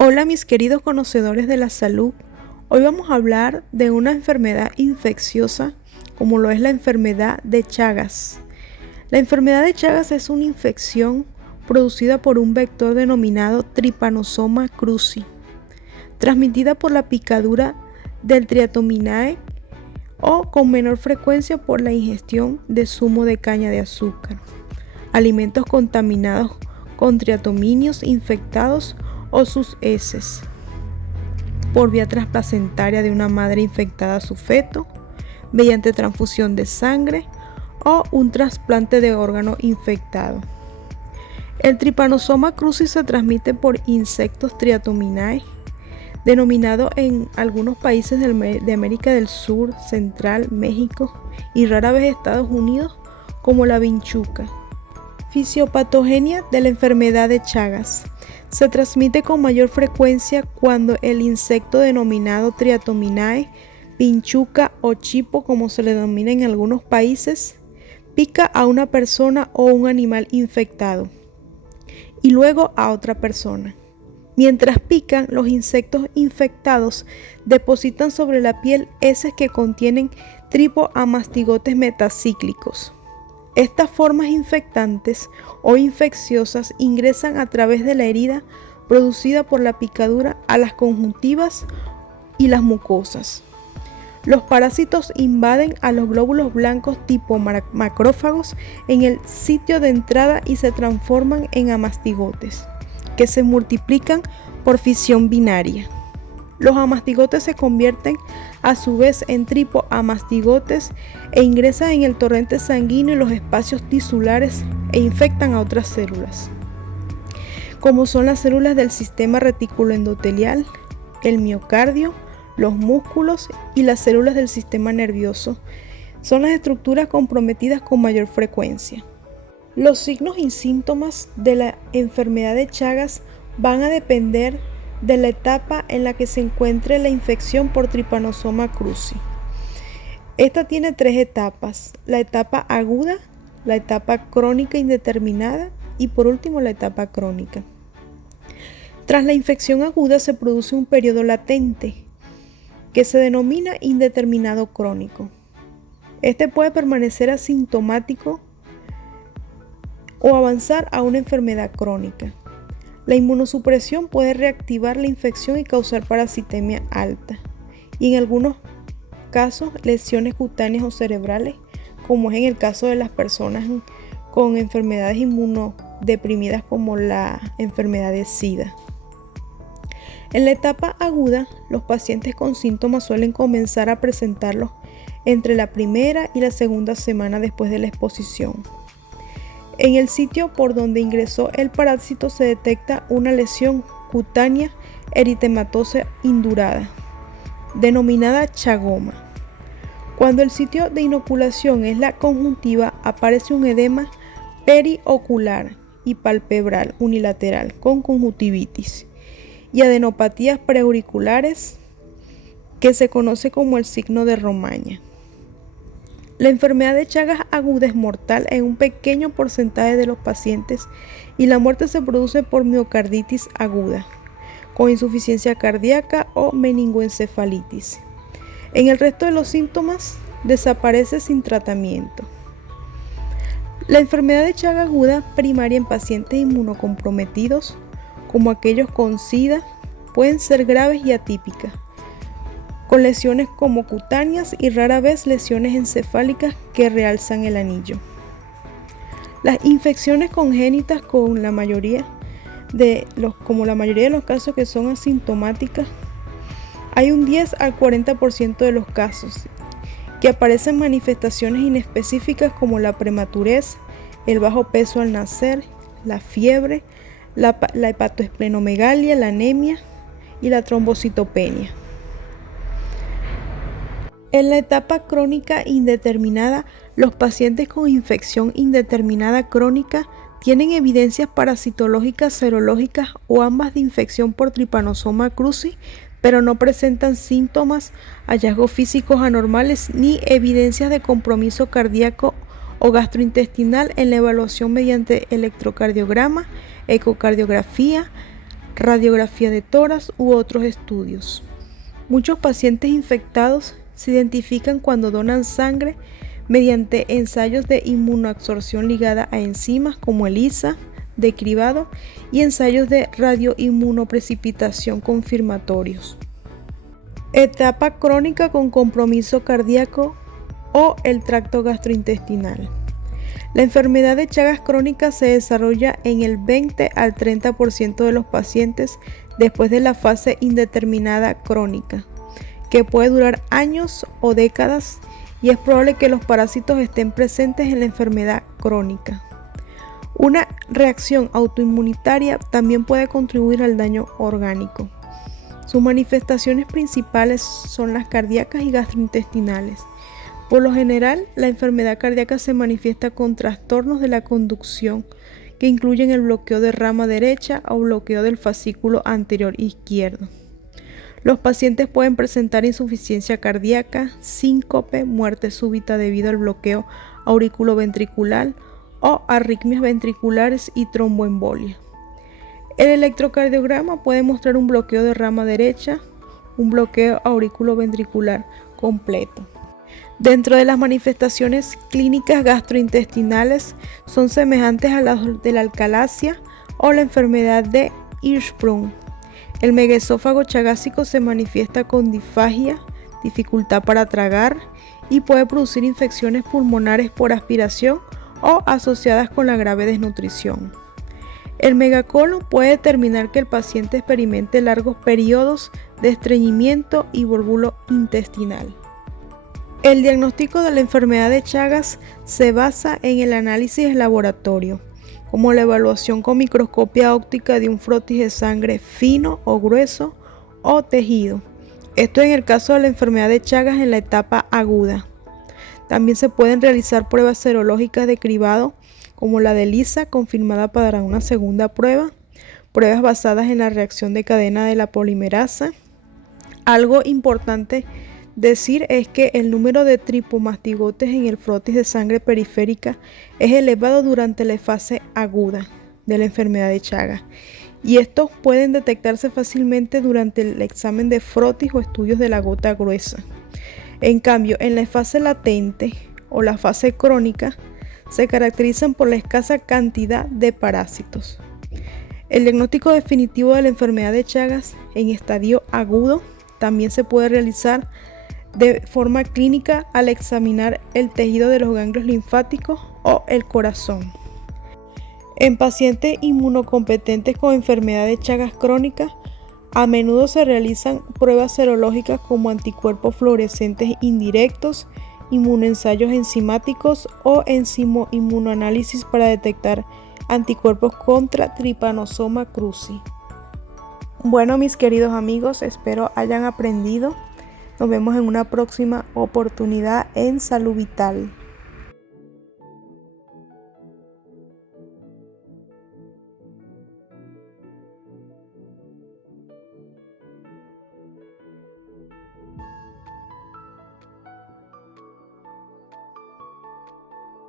Hola mis queridos conocedores de la salud, hoy vamos a hablar de una enfermedad infecciosa como lo es la enfermedad de Chagas. La enfermedad de Chagas es una infección producida por un vector denominado Trypanosoma cruzi, transmitida por la picadura del Triatominae o con menor frecuencia por la ingestión de zumo de caña de azúcar, alimentos contaminados con triatominios infectados o sus heces, por vía transplacentaria de una madre infectada a su feto, mediante transfusión de sangre o un trasplante de órgano infectado. El Trypanosoma cruzi se transmite por insectos Triatominae, denominado en algunos países de América del Sur, Central, México y rara vez Estados Unidos como la vinchuca. Fisiopatogenia de la enfermedad de Chagas. Se transmite con mayor frecuencia cuando el insecto denominado Triatominae, vinchuca o chipo como se le denomina en algunos países, pica a una persona o un animal infectado y luego a otra persona. Mientras pican, los insectos infectados depositan sobre la piel heces que contienen tripoamastigotes metacíclicos. Estas formas infectantes o infecciosas ingresan a través de la herida producida por la picadura a las conjuntivas y las mucosas. Los parásitos invaden a los glóbulos blancos tipo macrófagos en el sitio de entrada y se transforman en amastigotes, que se multiplican por fisión binaria. Los amastigotes se convierten a su vez en tripoamastigotes e ingresan en el torrente sanguíneo y los espacios tisulares e infectan a otras células, como son las células del sistema reticuloendotelial, el miocardio, los músculos y las células del sistema nervioso. Son las estructuras comprometidas con mayor frecuencia. Los signos y síntomas de la enfermedad de Chagas van a depender de la etapa en la que se encuentre la infección por Trypanosoma cruzi. Esta tiene 3 etapas: la etapa aguda, la etapa crónica indeterminada y por último la etapa crónica. Tras la infección aguda se produce un periodo latente que se denomina indeterminado crónico. Este puede permanecer asintomático o avanzar a una enfermedad crónica. La inmunosupresión puede reactivar la infección y causar parasitemia alta, y en algunos casos lesiones cutáneas o cerebrales, como es en el caso de las personas con enfermedades inmunodeprimidas como la enfermedad de SIDA. En la etapa aguda, los pacientes con síntomas suelen comenzar a presentarlos entre la primera y la segunda semana después de la exposición. En el sitio por donde ingresó el parásito se detecta una lesión cutánea eritematosa indurada, denominada chagoma. Cuando el sitio de inoculación es la conjuntiva, aparece un edema periocular y palpebral unilateral con conjuntivitis y adenopatías preauriculares que se conoce como el signo de Romaña. La enfermedad de Chagas aguda es mortal en un pequeño porcentaje de los pacientes y la muerte se produce por miocarditis aguda, con insuficiencia cardíaca o meningoencefalitis. En el resto de los síntomas desaparece sin tratamiento. La enfermedad de Chagas aguda primaria en pacientes inmunocomprometidos, como aquellos con SIDA, pueden ser graves y atípicas, con lesiones como cutáneas y rara vez lesiones encefálicas que realzan el anillo. Las infecciones congénitas, como la mayoría de los casos que son asintomáticas, hay un 10 al 40% de los casos que aparecen manifestaciones inespecíficas como la prematurez, el bajo peso al nacer, la fiebre, la hepatoesplenomegalia, la anemia y la trombocitopenia. En la etapa crónica indeterminada, los pacientes con infección indeterminada crónica tienen evidencias parasitológicas, serológicas o ambas de infección por Trypanosoma cruzi, pero no presentan síntomas, hallazgos físicos anormales ni evidencias de compromiso cardíaco o gastrointestinal en la evaluación mediante electrocardiograma, ecocardiografía, radiografía de tórax u otros estudios. Muchos pacientes infectados se identifican cuando donan sangre mediante ensayos de inmunoabsorción ligada a enzimas como ELISA de cribado y ensayos de radioinmunoprecipitación confirmatorios. Etapa crónica con compromiso cardíaco o el tracto gastrointestinal. La enfermedad de Chagas crónica se desarrolla en el 20 al 30% de los pacientes después de la fase indeterminada crónica, que puede durar años o décadas, y es probable que los parásitos estén presentes en la enfermedad crónica. Una reacción autoinmunitaria también puede contribuir al daño orgánico. Sus manifestaciones principales son las cardíacas y gastrointestinales. Por lo general, la enfermedad cardíaca se manifiesta con trastornos de la conducción que incluyen el bloqueo de rama derecha o bloqueo del fascículo anterior izquierdo. Los pacientes pueden presentar insuficiencia cardíaca, síncope, muerte súbita debido al bloqueo auriculoventricular o arritmias ventriculares y tromboembolia. El electrocardiograma puede mostrar un bloqueo de rama derecha, un bloqueo auriculoventricular completo. Dentro de las manifestaciones clínicas gastrointestinales son semejantes a las de la alcalasia o la enfermedad de Hirschsprung. El megaesófago chagásico se manifiesta con disfagia, dificultad para tragar y puede producir infecciones pulmonares por aspiración o asociadas con la grave desnutrición. El megacolon puede determinar que el paciente experimente largos periodos de estreñimiento y volvulo intestinal. El diagnóstico de la enfermedad de Chagas se basa en el análisis de laboratorio, como la evaluación con microscopia óptica de un frotis de sangre fino o grueso o tejido. Esto en el caso de la enfermedad de Chagas en la etapa aguda. También se pueden realizar pruebas serológicas de cribado, como la de ELISA, confirmada para una segunda prueba, pruebas basadas en la reacción de cadena de la polimerasa. Algo importante decir es que el número de tripomastigotes en el frotis de sangre periférica es elevado durante la fase aguda de la enfermedad de Chagas, y estos pueden detectarse fácilmente durante el examen de frotis o estudios de la gota gruesa. En cambio, en la fase latente o la fase crónica se caracterizan por la escasa cantidad de parásitos. El diagnóstico definitivo de la enfermedad de Chagas en estadio agudo también se puede realizar de forma clínica al examinar el tejido de los ganglios linfáticos o el corazón. En pacientes inmunocompetentes con enfermedad de Chagas crónica, a menudo se realizan pruebas serológicas como anticuerpos fluorescentes indirectos, inmunoensayos enzimáticos o enzimoinmunoanálisis para detectar anticuerpos contra Trypanosoma cruzi. Bueno, mis queridos amigos, espero hayan aprendido. Nos vemos en una próxima oportunidad en Salud Vital.